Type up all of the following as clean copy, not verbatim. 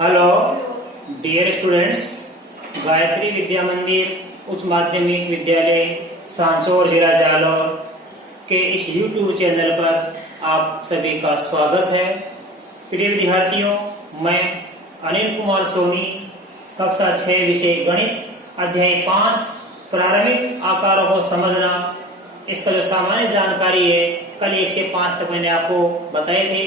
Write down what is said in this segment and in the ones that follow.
Hello dear students, Gayatri विद्या मंदिर उच्च माध्यमिक विद्यालय सांचौर जिला जालौर के इस YouTube चैनल पर आप सभी का स्वागत है। प्रिय विद्यार्थियों, मैं अनिल कुमार सोनी, कक्षा 6 विषय गणित अध्याय 5 प्रारंभिक आकारों को समझना, इसका जो सामान्य जानकारी है कल 1 से 5 तक मैंने आपको बताए थे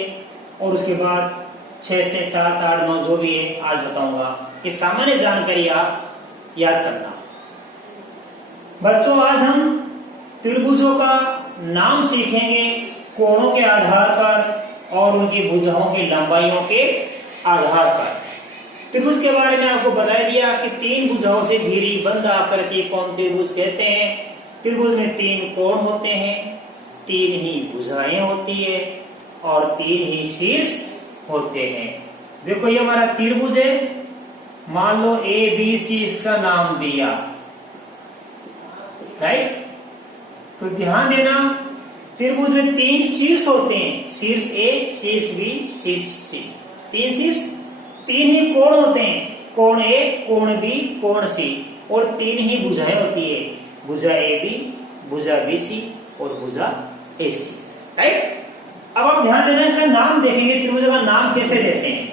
और उसके बाद 6 से 7, 8, 9 जो भी है आज बताऊंगा। ये सामान्य जानकारी आप याद करना। बच्चों, आज हम त्रिभुजों का नाम सीखेंगे कोणों के आधार पर और उनकी भुजाओं की लंबाइयों के आधार पर। त्रिभुज के बारे में आपको बता दिया कि 3 भुजाओं से घिरी बंद आकृति को हम त्रिभुज कहते हैं। त्रिभुज में 3 कोण होते हैं, 3 ही भुजाएं होती है और 3 ही शीर्ष होते हैं। देखो ये हमारा त्रिभुज है, मान लो ABC का नाम दिया, राइट। तो ध्यान देना, त्रिभुज में 3 शीर्ष होते हैं, शीर्ष A, शीर्ष B, शीर्ष C। 3 शीर्ष, 3 ही कोण होते हैं, कोण A, कोण B, कोण C, और 3 ही भुजाएं होती है, भुजा AB, भुजा BC और भुजा AC, राइट। अब आप ध्यान देना, इसका नाम देखेंगे, त्रिभुज का नाम कैसे देते हैं।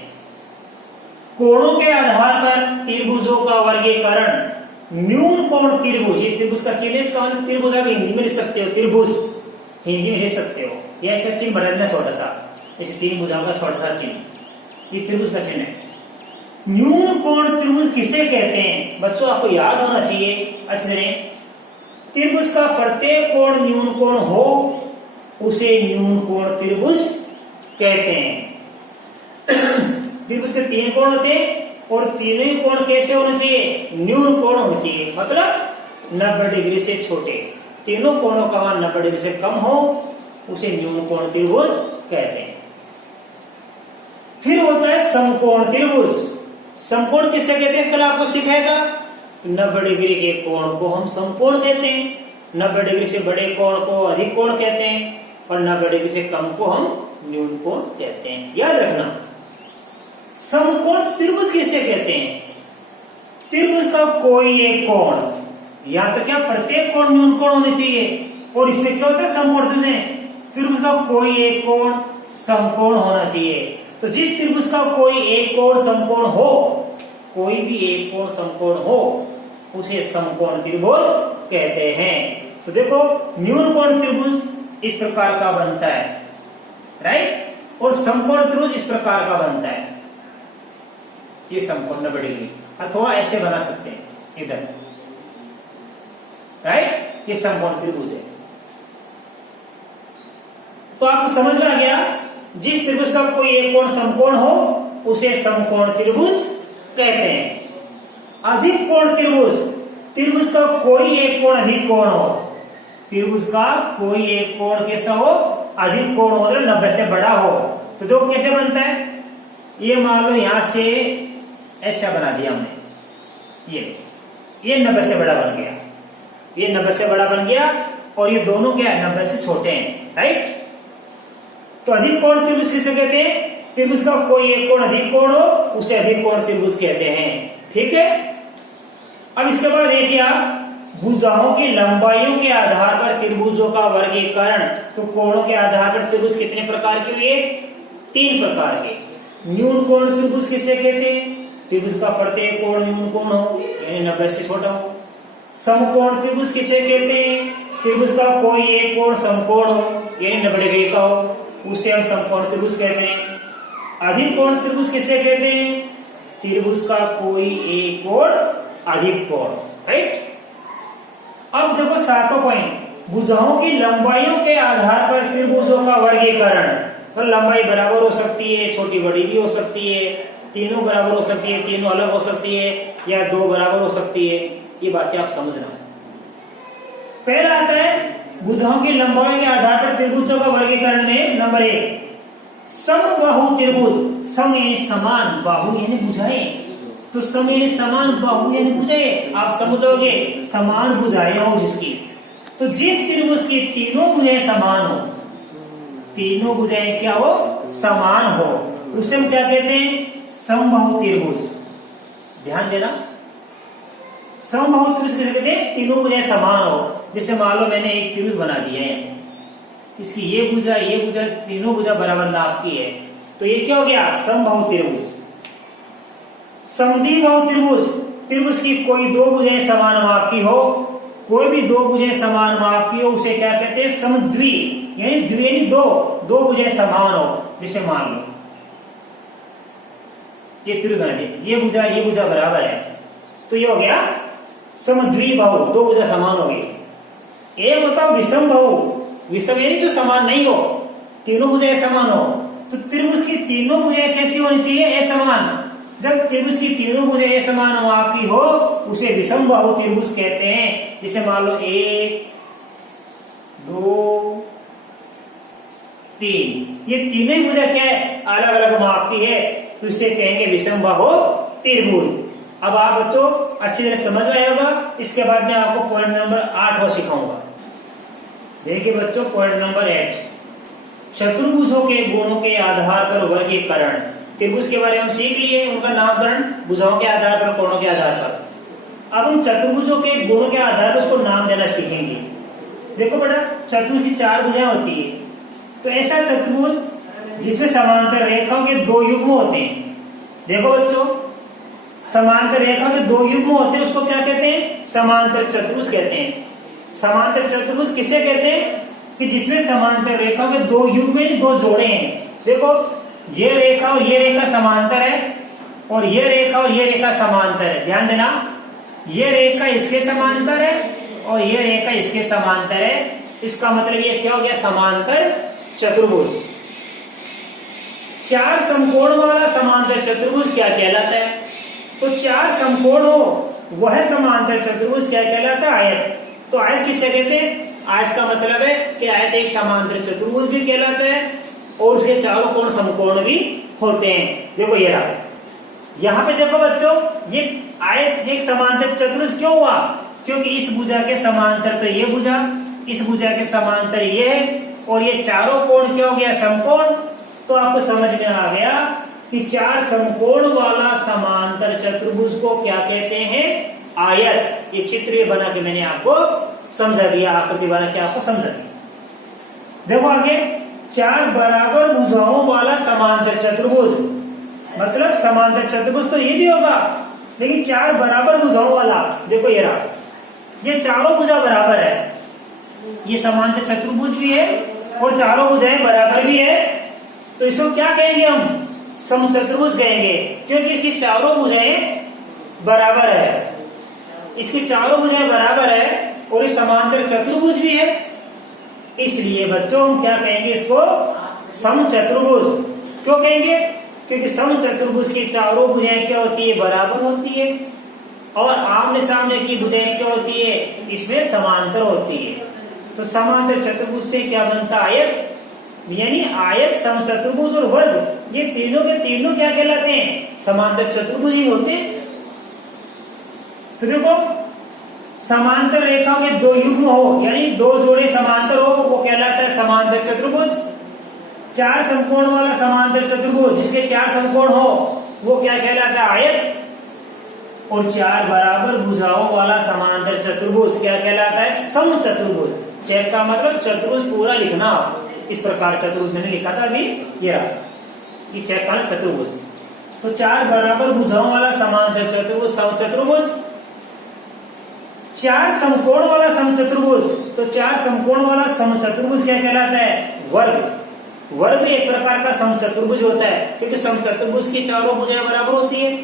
कोणों के आधार पर त्रिभुजों का वर्गीकरण। न्यून कोण त्रिभुज, ये त्रिभुज का चिन्ह, इसका त्रिभुज आप हिंदी में लिख सकते हो, त्रिभुज हिंदी में लिख सकते हो, या इसका चिन्ह बदलना छोटा सा, इस 3 भुजाओं का छोटा सा चिन्ह, ये त्रिभुज का चिन्ह है। न्यून कोण त्रिभुज किसे कहते हैं बच्चों, आपको याद होना चाहिए अच्छी तरह। त्रिभुज का प्रत्येक कोण न्यून कोण हो उसे न्यून कोण त्रिभुज कहते हैं। त्रिभुज के 3 कोण होते हैं और तीनों ही कोण कैसे होने चाहिए, न्यून कोण होने चाहिए, मतलब 90 डिग्री से छोटे। तीनों कोणों का मान 90 डिग्री से कम हो उसे न्यून कोण त्रिभुज कहते हैं। फिर होता है समकोण त्रिभुज। समकोण किसे कहते हैं, कल आपको सिखाया था, 90 डिग्री के कोण को हम समकोण कहते हैं। 90 डिग्री से बड़े कोण को अधिक कोण कहते हैं और 90 डिग्री से कम को हम न्यून कोण कहते हैं। याद रखना, समकोण त्रिभुज किसे कहते हैं, त्रिभुज का कोई एक कोण, या तो क्या प्रत्येक कोण न्यून कोण होने चाहिए, और इसमें क्या होता है समकोण त्रिभुज है, त्रिभुज का कोई एक कोण समकोण होना चाहिए। तो जिस त्रिभुज का कोई एक कोण समकोण हो, कोई भी एक कोण समकोण हो उसे समकोण त्रिभुज कहते हैं। तो देखो, न्यून कोण त्रिभुज इस प्रकार का बनता है, राइट, और समकोण त्रिभुज इस प्रकार का बनता है, ये समकोण 90 डिग्री, अथवा ऐसे बना सकते हैं इधर, राइट, ये समकोण त्रिभुज है। तो आपको समझ में आ गया, जिस त्रिभुज का कोई एक कोण समकोण हो उसे समकोण त्रिभुज कहते हैं। अधिक कोण त्रिभुज, त्रिभुज का कोई एक कोण अधिक कोण हो, त्रिभुज का कोई एक कोण कैसा हो, अधिक कोण हो, 90 से बड़ा हो। तो देखो कैसे बनता है, ये मान लो यहां से ऐसा बना दिया हमने, ये 90 से बड़ा बन गया, ये 90 से बड़ा बन गया, और ये दोनों क्या है, 90 से छोटे हैं, राइट। तो अधिक कोण त्रिभुज किसे कहते हैं, त्रिभुज का कोई एक कोण अधिक कोण हो उसे अधिक कोण त्रिभुज कहते हैं, ठीक है। अब इसके बाद देखिए आप, भुजाओं की लंबाइयों के आधार पर त्रिभुजों का वर्गीकरण। तो कोणों के आधार पर त्रिभुज कितने प्रकार के हुए, 3 प्रकार के। न्यून कोण त्रिभुज किसे कहते हैं, त्रिभुज का प्रत्येक कोण न्यून कोण हो, यानी 90 से छोटा हो। समकोण त्रिभुज किसे कहते हैं, त्रिभुज का कोई एक कोण समकोण हो, यानी 90 डिग्री का हो, उसे हम समकोण त्रिभुज कहते हैं। अधिक कोण त्रिभुज किसे कहते हैं, त्रिभुज का कोई एक कोण अधिक कोण, राइट। अब देखो 7वां पॉइंट, भुजाओं की लंबाइयों के आधार पर त्रिभुजों का वर्गीकरण। तो लंबाई बराबर हो सकती है, छोटी बड़ी भी हो सकती है, तीनों बराबर हो सकती है, तीनों अलग हो सकती है, या 2 बराबर हो सकती है, ये बातें आप समझना। पहला आता है भुजाओं की लंबाई के आधार पर त्रिभुजों का वर्गीकरण में नंबर 1, समबाहु त्रिभुज। सम यानी समान, बाहु यानी भुजाएं, तो सम यानी समान, बाहु यानी भुजाएं, आप समझोगे समान भुजाएं हो जिसकी। तो जिस त्रिभुज की तीनों भुजाएं समान हो, तीनों भुजाएं क्या हो, समान हो, उसे हम क्या कहते हैं, समबाहु त्रिभुज, ध्यान देना, समबाहु त्रिभुज किसे कहते हैं? तीनों भुजाएं समान हो। जैसे मान लो मैंने एक त्रिभुज बना दिया है, इसकी ये भुजा तीनों भुजा बराबर नाप की है, तो ये क्या हो गया? समबाहु त्रिभुज। समद्विबाहु त्रिभुज, त्रिभुज की कोई दो भुजाएं समान माप की हो, कोई भी दो भुजाएं समान माप की हो, उसे क्या कहते हैं? समद्वि, यानी द्वि यानी दो भुजाएं समान हो। जैसे मान लो ये त्रिभुज बना दिया, ये भुजा बराबर है, तो ये हो गया समद्विबाहु, दो भुजा समान हो गई। एक बताओ विषम बाहु, विषम यानी जो समान नहीं हो, तीनों भुजाएं समान हो, तो त्रिभुज की तीनों भुजाएं कैसी होनी चाहिए? असमान। जब त्रिभुज की तीनों भुजाएं असमान माप की हो, उसे विषम बाहु त्रिभुज कहते हैं। जैसे मान लो 1 2 3, ये तीनों ही भुजा क्या है? अलग अलग माप की है, तो इसे कहेंगे विषम बाहु त्रिभुज। अब आप बच्चों अच्छी तरह समझ में आएगा। इसके बाद में आपको पॉइंट नंबर 8 वो सिखाऊंगा। देखिए बच्चों, पॉइंट नंबर 8, चतुर्भुजों के गुणों के आधार पर वर्गीकरण। त्रिभुज के बारे में हम सीख लिए, उनका नामकरण भुजाओं के आधार पर, कोणों के आधार पर। अब हम चतुर्भुजों के गुणों के आधार पर उसको नाम देना सीखेंगे। देखो बेटा, चतुर्भुज की 4 भुजाएं होती है, तो ऐसा चतुर्भुज जिसमें समांतर रेखाओं के 2 युग्म होते हैं। देखो बच्चों, समांतर रेखाओं के 2 युग्म होते हैं, उसको क्या कहते हैं? समांतर चतुर्भुज कहते हैं। समांतर चतुर्भुज किसे कहते हैं? कि जिसमें समांतर रेखाओं के 2 युग्म में 2 जोड़े हैं। देखो, ये रेखा और ये रेखा समांतर है, और ये रेखा और ये रेखा समांतर है। ध्यान देना, ये रेखा इसके समांतर है और ये रेखा इसके समांतर है। इसका मतलब ये क्या हो गया? समांतर चतुर्भुज। 4 समकोण वाला समांतर चतुर्भुज क्या कहलाता है? तो 4 समकोण हो वह समांतर चतुर्भुज क्या कहलाता है? आयत। तो आयत किसे कहते हैं? आयत का मतलब है कि आयत एक समांतर चतुर्भुज भी कहलाता है, और उसके चारों कोण समकोण भी होते हैं। देखो ये रहा, यहाँ पे देखो बच्चों, ये आयत एक समांतर चतुर्भुज क्यों हुआ? क्योंकि इस भुजा के समांतर तो ये भुजा, इस भुजा के समांतर ये है, और ये चारों कोण क्या हो गया? समकोण। तो आपको समझ में आ गया कि 4 समकोण वाला समांतर चतुर्भुज को क्या कहते हैं? आयत। ये चित्र बना के मैंने आपको समझा दिया, आकृति बना के आपको समझा दिया। देखो आगे, 4 बराबर भुजाओं वाला समांतर चतुर्भुज, मतलब समांतर चतुर्भुज तो ये भी होगा, लेकिन 4 बराबर भुजाओं वाला। देखो ये रहा, ये चारों भुजा बराबर है, ये समांतर चतुर्भुज भी है और चारों भुजाएं बराबर भी है, तो इसको क्या कहेंगे हम? समचतुर्भुज कहेंगे, क्योंकि इसकी चारों भुजाएं बराबर है। इसकी चारों भुजाएं बराबर है और ये समांतर चतुर्भुज भी है, इसलिए बच्चों हम क्या कहेंगे? इसको समचतुर्भुज। क्यों कहेंगे? क्योंकि समचतुर्भुज की चारों भुजाएं क्या होती है? बराबर होती है, और आमने सामने की भुजाएं क्या होती है? इसमें समांतर होती है। तो समांतर चतुर्भुज से क्या बनता? आयत। यानी आयत, समचतुर्भुज और वर्ग, ये तीनों के तीनों क्या कहलाते हैं? समांतर चतुर्भुज ही होते हैं। तो देखो, समांतर रेखाओं के 2 युग्म हो, यानी 2 जोड़े समांतर हो, वो कहलाता है समांतर चतुर्भुज। 4 समकोण वाला समांतर चतुर्भुज जिसके 4 समकोण हो, वो क्या कहलाता है? आयत। और 4 बराबर भुजाओं वाला समांतर चतुर्भुज क्या कहलाता है? समचतुर्भुज। चेक का मतलब चतुर्भुज पूरा लिखना, इस प्रकार चतुर्भुज मैंने लिखा था अभी, ये रहा, ये चेक का चतुर्भुज। तो 4 बराबर भुजाओं वाला समांतर चतुर्भुज समचतुर्भुज। 4 समकोण वाला समचतुर्भुज, तो 4 समकोण वाला समचतुर्भुज क्या कहलाता है? वर्ग। वर्ग भी एक प्रकार का समचतुर्भुज होता है, क्योंकि समचतुर्भुज की चारों भुजाएं बराबर होती है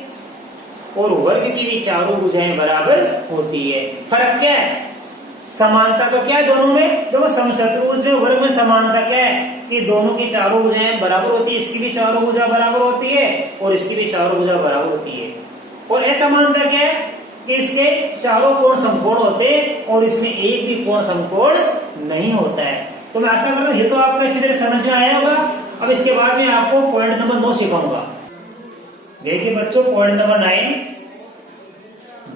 और वर्ग की भी चारों भुजाएं बराबर होती है। फर्क क्या है? समानता तो क्या है दोनों में? देखो, समचतुर्भुज में वर्ग में समानता क्या है? कि दोनों की चारों भुजाएं बराबर होती है, इसकी भी चारों भुजा बराबर होती है और इसकी भी चारों भुजा बराबर होती है। और असमानता क्या है? कि इसके चारों कोण समकोण होते हैं और इसमें एक भी कोण समकोण नहीं होता है। तो मैं आशा करता हूँ ये तो आपको अच्छी तरह समझ में आया होगा। अब इसके बाद में आपको पॉइंट नंबर 9 सिखाऊंगा। देखिए बच्चों, पॉइंट नंबर 9,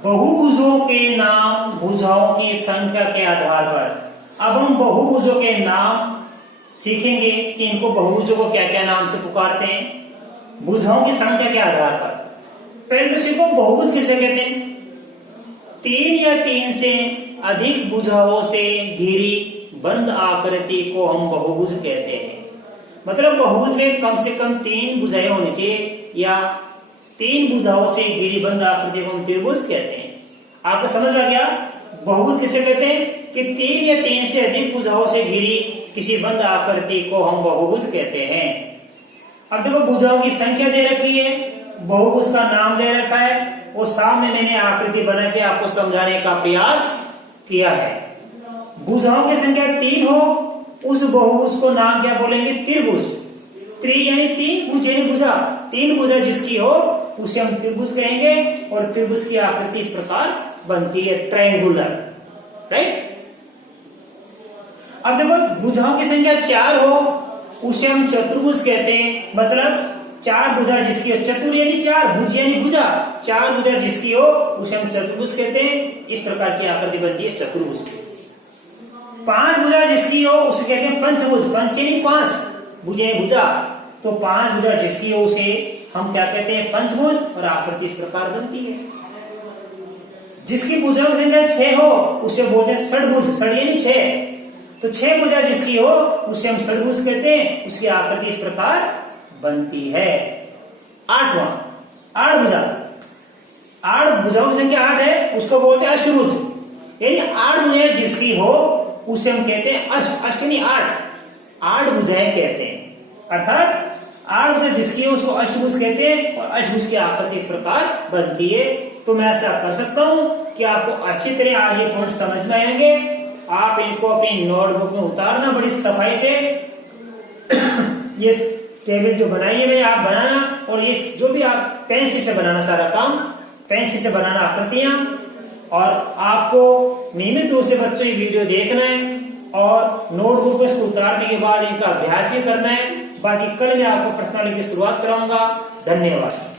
बहुभुजों के नाम भुजाओं की संख्या के आधार पर। अब हम बहुभुजों के नाम सीखेंगे कि इनको बहुभुजों को क्या क्या नाम से पुकारते हैं। भुजाओं की संख्या के आधार पर। पहले तो सीखो बहुभुज किसे कहते हैं। 3 या 3 से अधिक भुजाओं से घिरी बंद आकृति को हम बहुभुज कहते हैं। मतलब बहुभुज में कम से कम 3 भुजाएं होनी चाहिए या 3 भुजाओं से घिरी बंद आकृति को हम त्रिभुज कहते हैं। आपको समझ आ गया बहुभुज किसे कहते हैं कि 3 या 3 से अधिक भुजाओं से घिरी किसी बंद आकृति को हम बहुभुज कहते हैं। अब देखो भुजाओं की संख्या दे रखी है, बहुभुज का नाम दे रखा है, वो सामने मैंने आकृति बना के आपको समझाने का प्रयास किया है। भुजाओं की संख्या 3 हो उस बहुभुज को नाम क्या बोलेंगे, त्रिभुज। त्रि यानी 3, भुज यानी भुजा, 3 भुजा जिसकी हो उसे हम त्रिभुज कहेंगे। और त्रिभुज की आकृति इस प्रकार बनती है, ट्रायंगुलर, राइट। अब देखो भुजाओं की संख्या 4 हो उसे हम चतुर्भुज कहते हैं। मतलब 4 भुजा जिसकी हो, चतुर यानी 4, भुज यानी भुजा, 4 भुजा जिसकी हो उसे हम चतुर्भुज कहते हैं। इस प्रकार की आकृति बनती है चतुर्भुज की। 5 भुजा जिसकी हो उसे कहते हैं पंचभुज, पंच यानी 5, भुज यानी भुजा, तो 5 भुजा जिसकी हो उसे हम क्या कहते हैं, पंचभुज। और आकृति इस प्रकार बनती है। जिसकी भुजाओं की संख्या 6 हो उसे बोलते हैं षडभुज, षड यानी 6, तो 6 भुजा जिसकी हो उसे हम षडभुज कहते हैं। उसकी आकृति इस प्रकार बनती है। 8वां, 8 भुजा, 8 भुजाओं की संख्या 8 है उसको बोलते हैं अष्टभुज, यानी 8 भुजाएं जिसकी हो उसे हम कहते हैं अष्ट यानी 8 भुजाएं कहते हैं। अर्थात 8 भुजा जिसकी हो उसको अष्टभुज कहते हैं। और अष्टभुज की आकृति इस प्रकार बनती है। तो मैं ऐसा कर सकता हूं कि आपको अच्छी तरह आज ये पॉइंट समझ में आएंगे। आप इनको अपनी नोटबुक में उतारना बड़ी सफाई से। ये टेबल जो बनाई है मैंने, आप बनाना, और ये जो भी आप पेंसिल से बनाना, सारा काम पेंसिल से बनाना आकृतियां। और आपको नियमित रूप से बच्चों ये वीडियो देखना है और नोटबुक में इसको उतारने के बाद इनका अभ्यास भी करना है। बाकी कल मैं आपको प्रश्नावली की शुरुआत कराऊंगा। धन्यवाद।